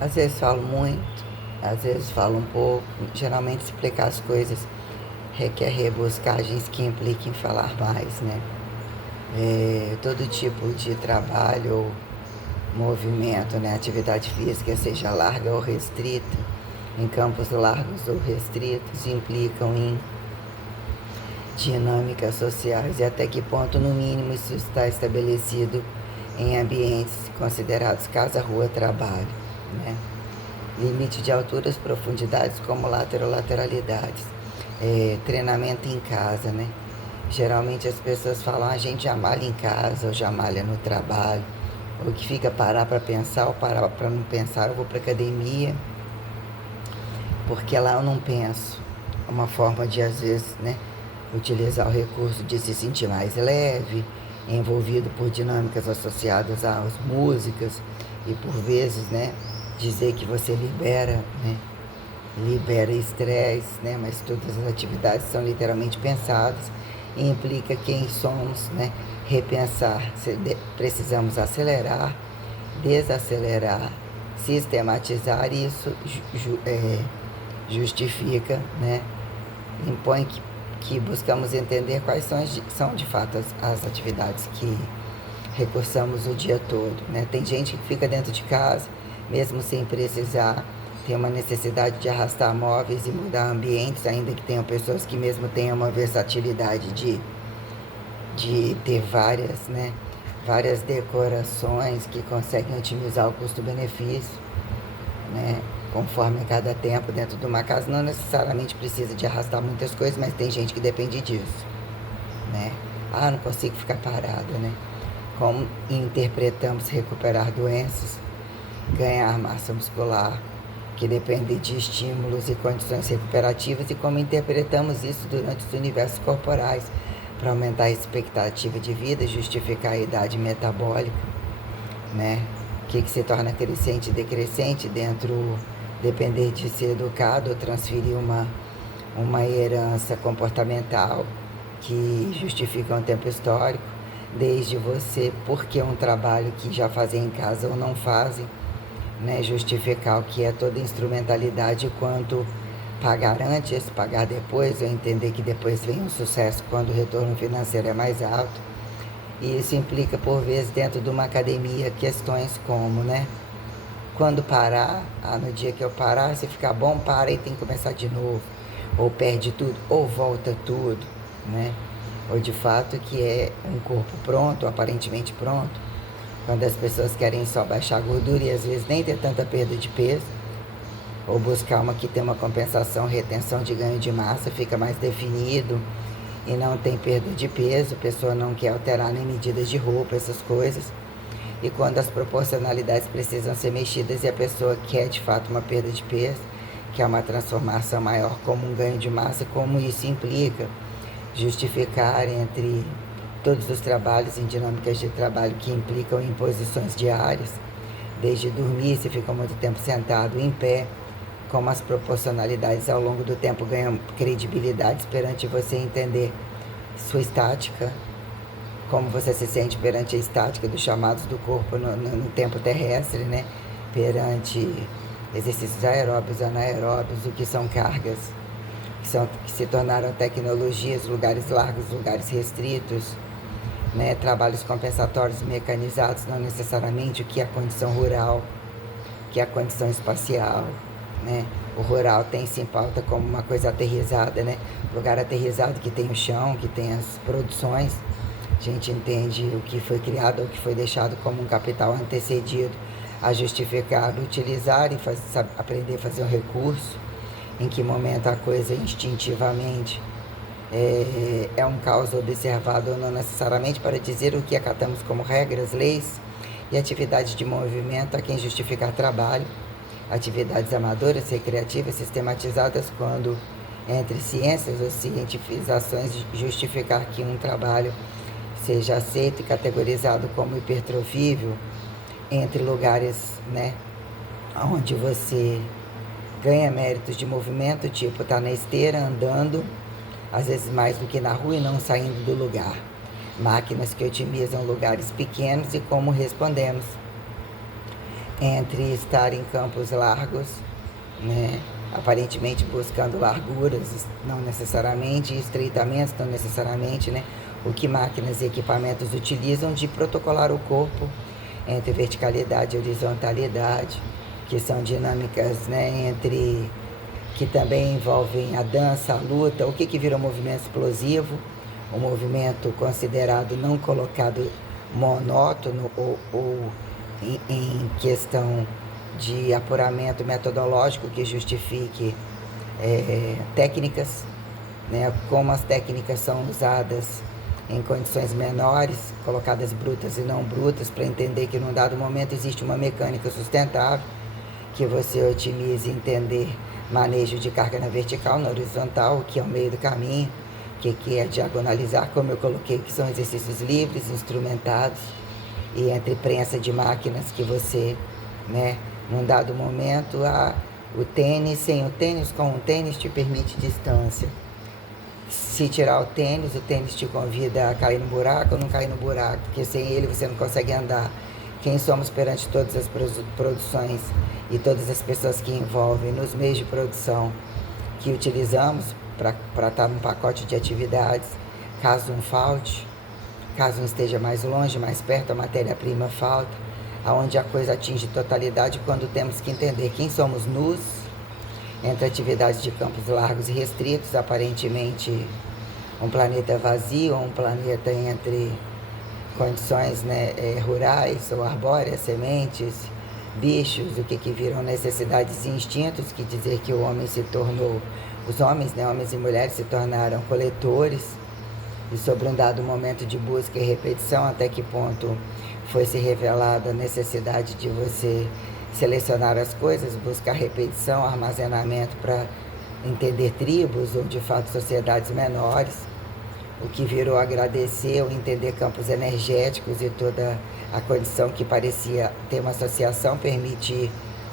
Às vezes falo muito, às vezes falo um pouco. Geralmente explicar as coisas requer rebuscagens que impliquem falar mais, né? Todo tipo de trabalho ou movimento, né? Atividade física, seja larga ou restrita, em campos largos ou restritos, implicam em dinâmicas sociais e até que ponto, no mínimo, isso está estabelecido em ambientes considerados casa, rua, trabalho, né? Limite de alturas, profundidades como lateralidades, treinamento em casa, né? Geralmente as pessoas falam, a gente já malha em casa ou já malha no trabalho, ou que fica parar para pensar ou parar para não pensar, eu vou para academia, porque lá eu não penso. É uma forma de, às vezes, né, utilizar o recurso de se sentir mais leve, envolvido por dinâmicas associadas às músicas e por vezes, né, dizer que você libera, né, libera estresse, né, mas todas as atividades são literalmente pensadas e implica quem somos, né, repensar. Precisamos acelerar, desacelerar, sistematizar isso justifica, né, impõe que buscamos entender quais são de fato as atividades que recursamos o dia todo, né? Tem gente que fica dentro de casa, mesmo sem precisar, tem uma necessidade de arrastar móveis e mudar ambientes, ainda que tenham pessoas que mesmo tenham uma versatilidade de ter várias, né, várias decorações que conseguem otimizar o custo-benefício, né? Conforme cada tempo dentro de uma casa, não necessariamente precisa de arrastar muitas coisas, mas tem gente que depende disso, né? Ah, não consigo ficar parada, né? Como interpretamos recuperar doenças, ganhar massa muscular, que depende de estímulos e condições recuperativas, e como interpretamos isso durante os universos corporais, para aumentar a expectativa de vida, justificar a idade metabólica, né? Que se torna crescente e decrescente dentro, depender de ser educado ou transferir uma herança comportamental que justifica um tempo histórico, desde você, porque um trabalho que já fazem em casa ou não fazem, né, justificar o que é toda instrumentalidade quanto pagar antes, pagar depois, ou entender que depois vem um sucesso quando o retorno financeiro é mais alto. E isso implica, por vezes, dentro de uma academia, questões como, né, quando parar, no dia que eu parar, se ficar bom, para e tem que começar de novo. Ou perde tudo, ou volta tudo, né? Ou de fato que é um corpo pronto, aparentemente pronto, quando as pessoas querem só baixar a gordura e às vezes nem ter tanta perda de peso, ou buscar uma que tem uma compensação, retenção de ganho de massa, fica mais definido e não tem perda de peso, a pessoa não quer alterar nem medidas de roupa, essas coisas. E quando as proporcionalidades precisam ser mexidas e a pessoa quer de fato uma perda de peso, que é uma transformação maior como um ganho de massa, como isso implica justificar entre todos os trabalhos em dinâmicas de trabalho que implicam em posições diárias, desde dormir, se fica muito tempo sentado em pé, como as proporcionalidades ao longo do tempo ganham credibilidade perante você entender sua estática, como você se sente perante a estática dos chamados do corpo no tempo terrestre, né? Perante exercícios aeróbios, anaeróbios, o que são cargas, que se tornaram tecnologias, lugares largos, lugares restritos, né? Trabalhos compensatórios mecanizados, não necessariamente o que é a condição rural, o que é a condição espacial, né? O rural tem-se em pauta como uma coisa aterrissada, né? Lugar aterrissado que tem o chão, que tem as produções. A gente entende o que foi criado, o que foi deixado como um capital antecedido a justificar, utilizar e aprender a fazer um recurso, em que momento a coisa instintivamente é um caos observado ou não necessariamente para dizer o que acatamos como regras, leis e atividades de movimento a quem justificar trabalho, atividades amadoras, recreativas, sistematizadas quando entre ciências ou cientificações justificar que um trabalho seja aceito e categorizado como hipertrofível entre lugares, né, onde você ganha méritos de movimento, tipo tá na esteira andando, às vezes mais do que na rua e não saindo do lugar. Máquinas que otimizam lugares pequenos e como respondemos. entre estar em campos largos, né, aparentemente buscando larguras, não necessariamente, e estreitamentos, não necessariamente, né, o que máquinas e equipamentos utilizam de protocolar o corpo entre verticalidade e horizontalidade, que são dinâmicas, né, entre que também envolvem a dança, a luta, o que vira um movimento explosivo, um movimento considerado não colocado monótono ou em questão de apuramento metodológico que justifique técnicas, né, como as técnicas são usadas em condições menores, colocadas brutas e não brutas, para entender que num dado momento existe uma mecânica sustentável, que você otimize entender manejo de carga na vertical, na horizontal, que é o meio do caminho, que é diagonalizar, como eu coloquei, que são exercícios livres, instrumentados, e entre prensa de máquinas que você, né, num dado momento, o tênis, sem o tênis, com o tênis te permite distância. Se tirar o tênis te convida a cair no buraco ou não cair no buraco, porque sem ele você não consegue andar. Quem somos perante todas as produções e todas as pessoas que envolvem nos meios de produção que utilizamos para estar num pacote de atividades, caso um falte, caso um esteja mais longe, mais perto, a matéria-prima falta, aonde a coisa atinge totalidade quando temos que entender quem somos nus, entre atividades de campos largos e restritos, aparentemente um planeta vazio, um planeta entre condições, né, rurais ou arbóreas, sementes, bichos, o que viram necessidades e instintos, que dizer que o homem se tornou, os homens, né, homens e mulheres se tornaram coletores, e sobre um dado momento de busca e repetição, até que ponto foi se revelada a necessidade de você selecionar as coisas, buscar repetição, armazenamento para entender tribos ou de fato sociedades menores, o que virou agradecer ou entender campos energéticos e toda a condição que parecia ter uma associação, permitir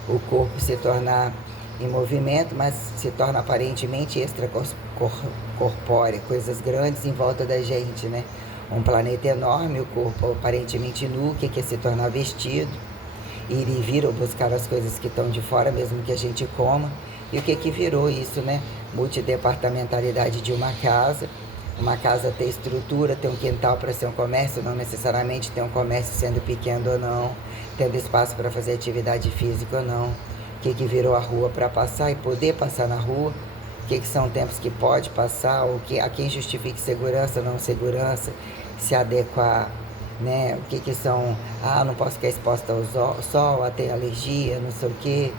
o corpo se tornar em movimento, mas se torna aparentemente extracorpóreo, coisas grandes em volta da gente, né? Um planeta enorme, o corpo aparentemente nu, que quer se tornar vestido, ir e vir ou buscar as coisas que estão de fora, mesmo que a gente coma. E o que virou isso, né? Multidepartamentalidade de uma casa ter estrutura, ter um quintal para ser um comércio, não necessariamente ter um comércio sendo pequeno ou não, tendo espaço para fazer atividade física ou não. O que virou a rua para passar e poder passar na rua, o que são tempos que pode passar, ou a quem justifique segurança ou não segurança, se adequar, né? O que são, não posso ficar exposta ao sol, tenho alergia, não sei o quê,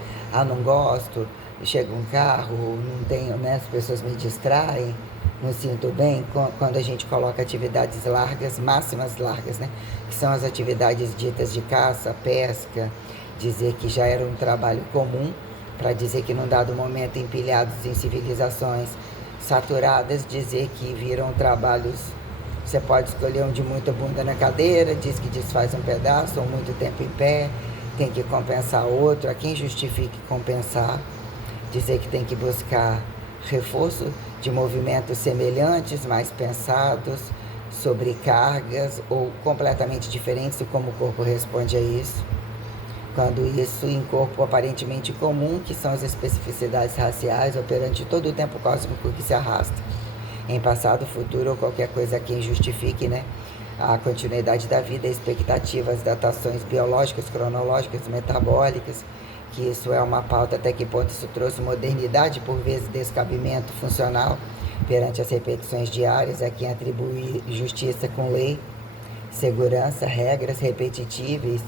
não gosto, chega um carro, não tenho, né? As pessoas me distraem, não sinto bem, quando a gente coloca atividades largas, máximas largas, né? Que são as atividades ditas de caça, pesca, dizer que já era um trabalho comum, para dizer que num dado momento empilhados em civilizações saturadas, dizer que viram trabalhos, você pode escolher um de muita bunda na cadeira, diz que desfaz um pedaço, ou muito tempo em pé, tem que compensar outro, a quem justifique compensar, dizer que tem que buscar reforço de movimentos semelhantes, mais pensados, sobre cargas ou completamente diferentes, e como o corpo responde a isso. Quando isso em corpo aparentemente comum, que são as especificidades raciais, operante todo o tempo cósmico que se arrasta, em passado, futuro ou qualquer coisa que justifique, né, a continuidade da vida, expectativas, datações biológicas, cronológicas, metabólicas, que isso é uma pauta, até que ponto isso trouxe modernidade, por vezes descabimento funcional, perante as repetições diárias, a quem atribui justiça com lei, segurança, regras repetitíveis,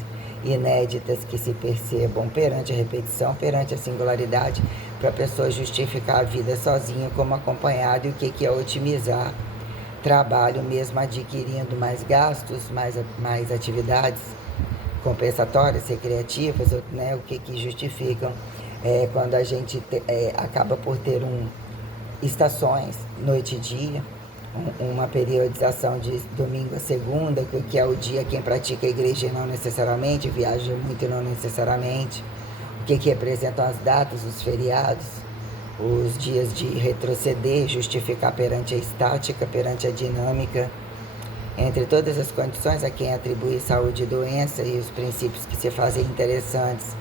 inéditas que se percebam perante a repetição, perante a singularidade, para a pessoa justificar a vida sozinha como acompanhado, e o que é otimizar trabalho, mesmo adquirindo mais gastos, mais atividades compensatórias, recreativas, né, o que justificam quando a gente acaba por ter estações, noite e dia, uma periodização de domingo a segunda, que é o dia quem pratica a igreja e não necessariamente, viaja muito e não necessariamente, o que representam as datas, os feriados, os dias de retroceder, justificar perante a estática, perante a dinâmica, Entre todas as condições, a quem atribui saúde e doença e os princípios que se fazem interessantes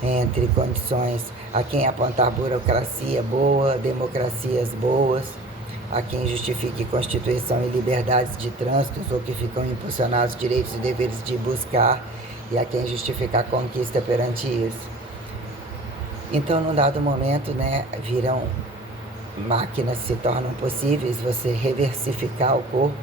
entre condições, a quem apontar burocracia boa, democracias boas, a quem justifique Constituição e liberdades de trânsito ou que ficam impulsionados direitos e deveres de buscar, e a quem justificar conquista perante isso. Então, num dado momento, né, viram máquinas se tornam possíveis, você reversificar o corpo,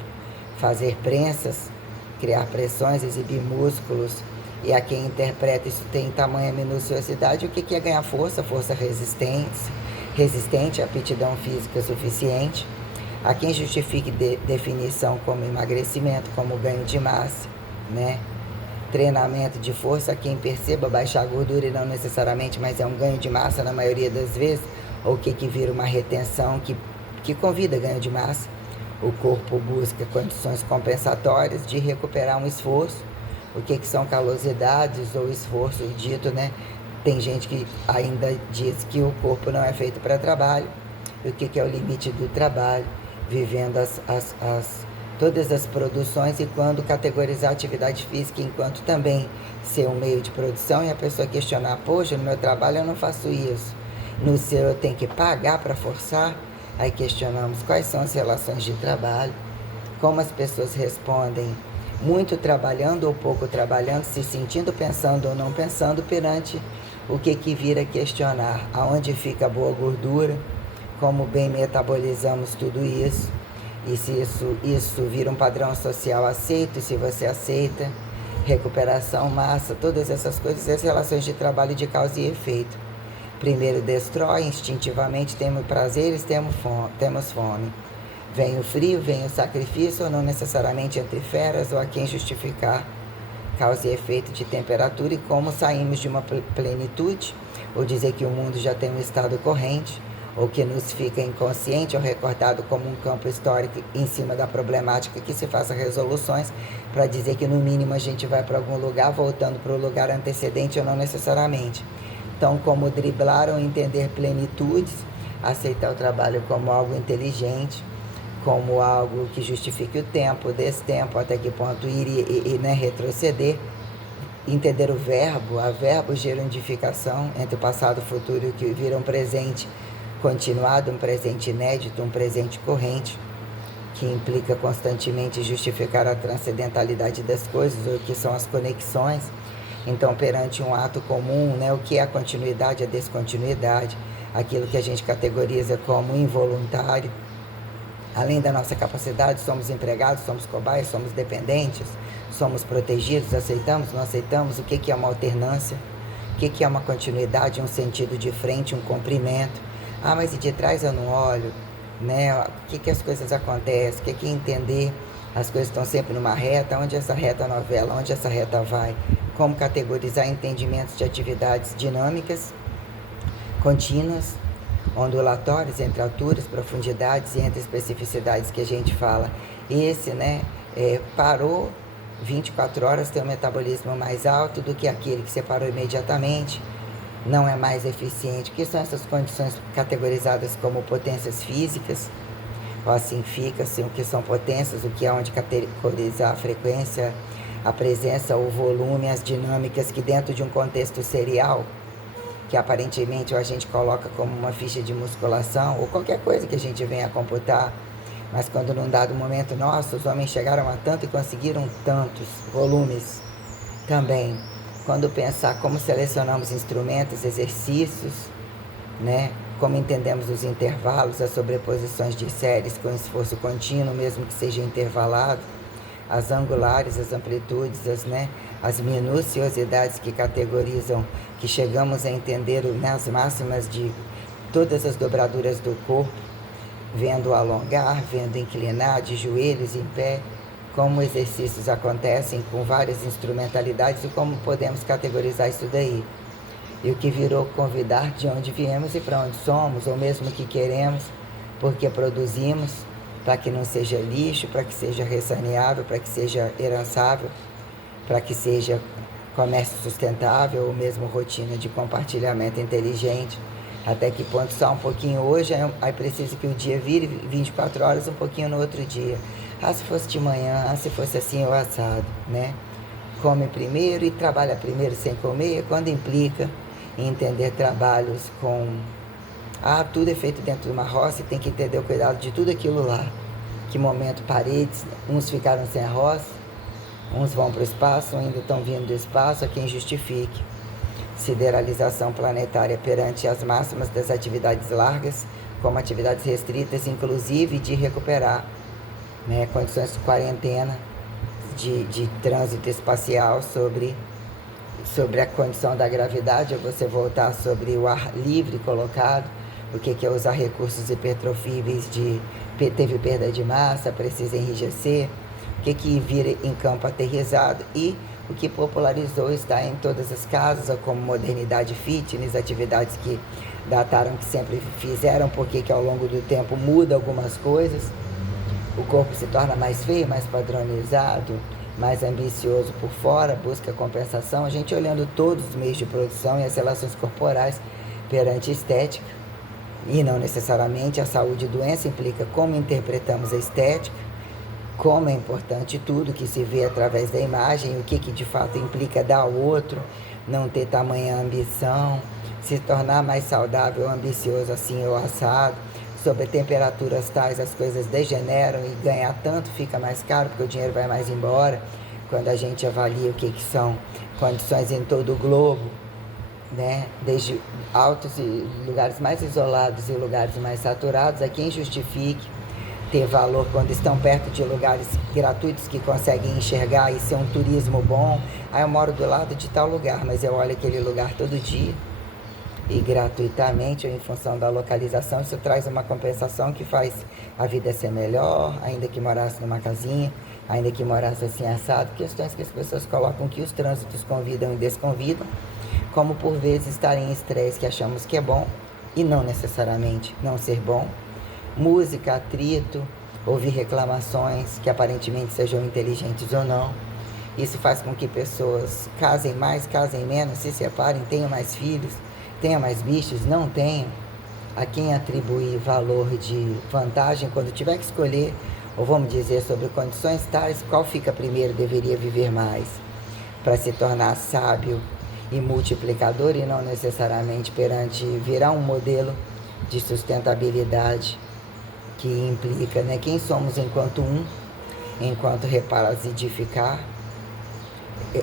fazer prensas, criar pressões, exibir músculos, e a quem interpreta isso tem tamanha minuciosidade, o que é ganhar força, força resistente, aptidão física suficiente, a quem justifique definição como emagrecimento, como ganho de massa, né? Treinamento de força, a quem perceba baixar a gordura e não necessariamente, mas é um ganho de massa na maioria das vezes, ou o que vira uma retenção que convida ganho de massa. O corpo busca condições compensatórias de recuperar um esforço. O que são calosidades ou esforço dito, né? Tem gente que ainda diz que o corpo não é feito para trabalho. E o que é o limite do trabalho? Vivendo todas as produções, e quando categorizar a atividade física enquanto também ser um meio de produção, e a pessoa questionar, poxa, no meu trabalho eu não faço isso, no seu eu tenho que pagar para forçar. Aí questionamos quais são as relações de trabalho, como as pessoas respondem, muito trabalhando ou pouco trabalhando, se sentindo, pensando ou não pensando, perante o que vira questionar, aonde fica a boa gordura, como bem metabolizamos tudo isso, e se isso vira um padrão social aceito, e se você aceita, recuperação, massa, todas essas coisas, as relações de trabalho de causa e efeito. Primeiro destrói, instintivamente temos prazeres, temos fome. Vem o frio, vem o sacrifício, ou não necessariamente entre feras, ou a quem justificar causa e efeito de temperatura, e como saímos de uma plenitude, ou dizer que o mundo já tem um estado corrente, ou que nos fica inconsciente ou recordado como um campo histórico em cima da problemática, que se faça resoluções para dizer que no mínimo a gente vai para algum lugar, voltando para o lugar antecedente ou não necessariamente. Então, como driblar ou entender plenitudes, aceitar o trabalho como algo inteligente, como algo que justifique o tempo, destempo, até que ponto ir e né, retroceder, entender o verbo, a verbo gerundificação entre o passado e o futuro, que vira um presente continuado, um presente inédito, um presente corrente, que implica constantemente justificar a transcendentalidade das coisas, o que são as conexões. Então, perante um ato comum, né, o que é a continuidade, a descontinuidade, aquilo que a gente categoriza como involuntário. Além da nossa capacidade, somos empregados, somos cobaias, somos dependentes, somos protegidos, aceitamos, não aceitamos, o que é uma alternância, o que é uma continuidade, um sentido de frente, um comprimento. Ah, mas e de trás eu não olho, né? O que as coisas acontecem, o que é entender, as coisas estão sempre numa reta, onde essa reta novela, onde essa reta vai, como categorizar entendimentos de atividades dinâmicas, contínuas, ondulatórias, entre alturas, profundidades e entre especificidades que a gente fala. Esse, né, parou 24 horas, tem um metabolismo mais alto do que aquele que separou imediatamente, não é mais eficiente. O que são essas condições categorizadas como potências físicas? Ou assim fica, assim, o que são potências, o que é onde categorizar a frequência, a presença, o volume, as dinâmicas, que dentro de um contexto serial, que aparentemente a gente coloca como uma ficha de musculação, ou qualquer coisa que a gente venha a computar, mas quando num dado momento, nossa, os homens chegaram a tanto e conseguiram tantos volumes também. Quando pensar como selecionamos instrumentos, exercícios, né? Como entendemos os intervalos, as sobreposições de séries com esforço contínuo, mesmo que seja intervalado, as angulares, as amplitudes, as minuciosidades que categorizam, que chegamos a entender, né, as máximas de todas as dobraduras do corpo, vendo alongar, vendo inclinar, de joelhos em pé, como exercícios acontecem com várias instrumentalidades e como podemos categorizar isso daí. E o que virou convidar de onde viemos e para onde somos, ou mesmo o que queremos, porque produzimos, para que não seja lixo, para que seja ressaneável, para que seja herançável, para que seja comércio sustentável, ou mesmo rotina de compartilhamento inteligente. Até que ponto só um pouquinho hoje, aí precisa que o dia vire 24 horas, um pouquinho no outro dia. Ah, se fosse de manhã, ah, se fosse assim ou assado, né? Come primeiro e trabalha primeiro sem comer, quando implica em entender trabalhos com... Ah, tudo é feito dentro de uma roça e tem que entender o cuidado de tudo aquilo lá. Que momento paredes, uns ficaram sem a roça, uns vão para o espaço, ainda estão vindo do espaço, a quem justifique. Sideralização planetária perante as máximas das atividades largas, como atividades restritas, inclusive de recuperar, né, condições de quarentena, de trânsito espacial sobre a condição da gravidade, ou você voltar sobre o ar livre colocado, o que é usar recursos hipertrofíveis teve perda de massa, precisa enrijecer, o que vira em campo aterrissado e o que popularizou está em todas as casas, como modernidade fitness, atividades que dataram que sempre fizeram, porque que ao longo do tempo muda algumas coisas, o corpo se torna mais feio, mais padronizado, mais ambicioso por fora, busca compensação, a gente olhando todos os meios de produção e as relações corporais perante a estética, e não necessariamente a saúde e doença, implica como interpretamos a estética, como é importante tudo que se vê através da imagem, o que de fato implica dar ao outro, não ter tamanha ambição, se tornar mais saudável, ambicioso assim ou assado, sob temperaturas tais as coisas degeneram e ganhar tanto fica mais caro porque o dinheiro vai mais embora, quando a gente avalia o que são condições em todo o globo, né? Desde altos e lugares mais isolados e lugares mais saturados, a quem justifique ter valor quando estão perto de lugares gratuitos que conseguem enxergar e ser um turismo bom. Ah, eu moro do lado de tal lugar, mas eu olho aquele lugar todo dia e gratuitamente ou em função da localização, isso traz uma compensação que faz a vida ser melhor, ainda que morasse numa casinha, ainda que morasse assim assado, questões que as pessoas colocam que os trânsitos convidam e desconvidam, como por vezes estar em estresse que achamos que é bom e não necessariamente não ser bom, música, atrito, ouvir reclamações que aparentemente sejam inteligentes ou não. Isso faz com que pessoas casem mais, casem menos, se separem, tenham mais filhos, tenham mais bichos, não tenham. A quem atribuir valor de vantagem quando tiver que escolher, ou vamos dizer sobre condições tais, qual fica primeiro deveria viver mais, para se tornar sábio e multiplicador e não necessariamente perante virar um modelo de sustentabilidade que implica, né, quem somos enquanto enquanto reparasidificar,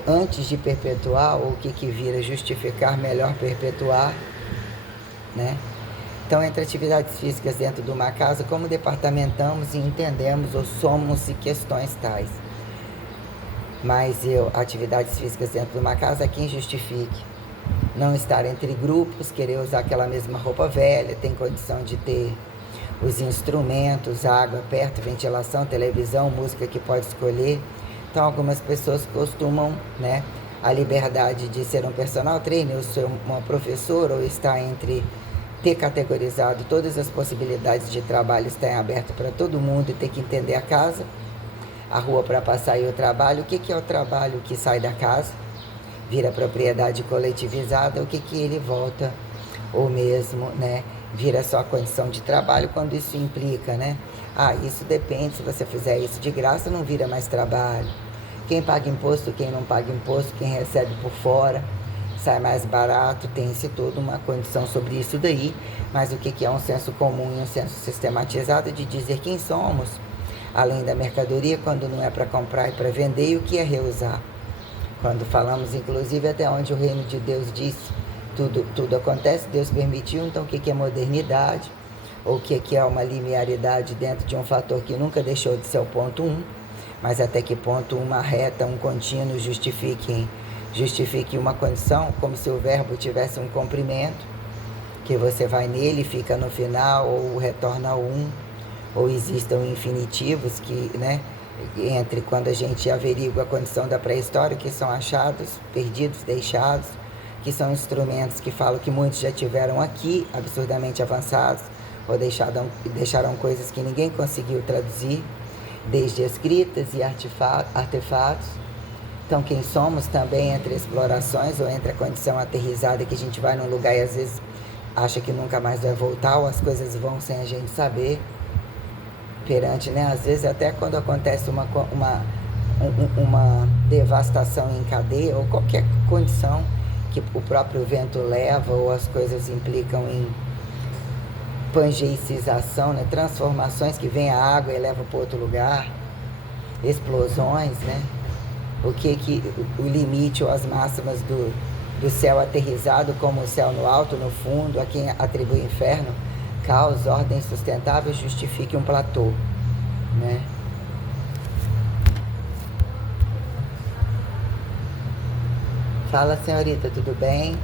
antes de perpetuar, ou o que vira justificar, melhor perpetuar, né? Então, entre atividades físicas dentro de uma casa, como departamentamos e entendemos ou somos e questões tais. Mas atividades físicas dentro de uma casa, quem justifique não estar entre grupos, querer usar aquela mesma roupa velha, tem condição de ter os instrumentos, água perto, ventilação, televisão, música que pode escolher. Então, algumas pessoas costumam, né, a liberdade de ser um personal trainer, ou ser uma professora, ou estar entre ter categorizado todas as possibilidades de trabalho, estar em aberto para todo mundo e ter que entender a casa, a rua para passar e o trabalho. O que é o trabalho que sai da casa, vira propriedade coletivizada, o que ele volta, ou mesmo, né, vira só condição de trabalho quando isso implica, né? Ah, isso depende, se você fizer isso de graça não vira mais trabalho. Quem paga imposto, quem não paga imposto, quem recebe por fora, sai mais barato, tem-se toda uma condição sobre isso daí, mas o que é um senso comum e um senso sistematizado de dizer quem somos, além da mercadoria, quando não é para comprar e para vender, e o que é reusar. Quando falamos, inclusive, até onde o reino de Deus diz, tudo acontece, Deus permitiu, então o que é modernidade, ou o que é uma linearidade dentro de um fator que nunca deixou de ser o ponto 1, mas até que ponto uma reta, um contínuo justifique uma condição, como se o verbo tivesse um comprimento, que você vai nele e fica no final, ou retorna ao 1, ou existam infinitivos que, né, entre quando a gente averigua a condição da pré-história, que são achados, perdidos, deixados, que são instrumentos que falam que muitos já tiveram aqui, absurdamente avançados, ou deixaram coisas que ninguém conseguiu traduzir, desde escritas e artefatos. Então, quem somos também entre explorações ou entre a condição aterrissada que a gente vai num lugar e às vezes acha que nunca mais vai voltar, ou as coisas vão sem a gente saber. perante, né? Às vezes até quando acontece uma devastação em cadeia ou qualquer condição que o próprio vento leva ou as coisas implicam em pangeicização, né? Transformações que vem a água e leva para outro lugar, explosões, né? O limite ou as máximas do céu aterrissado como o céu no alto, no fundo, a quem atribui inferno, caos, ordem sustentável, justifique um platô, né? Fala, senhorita, tudo bem?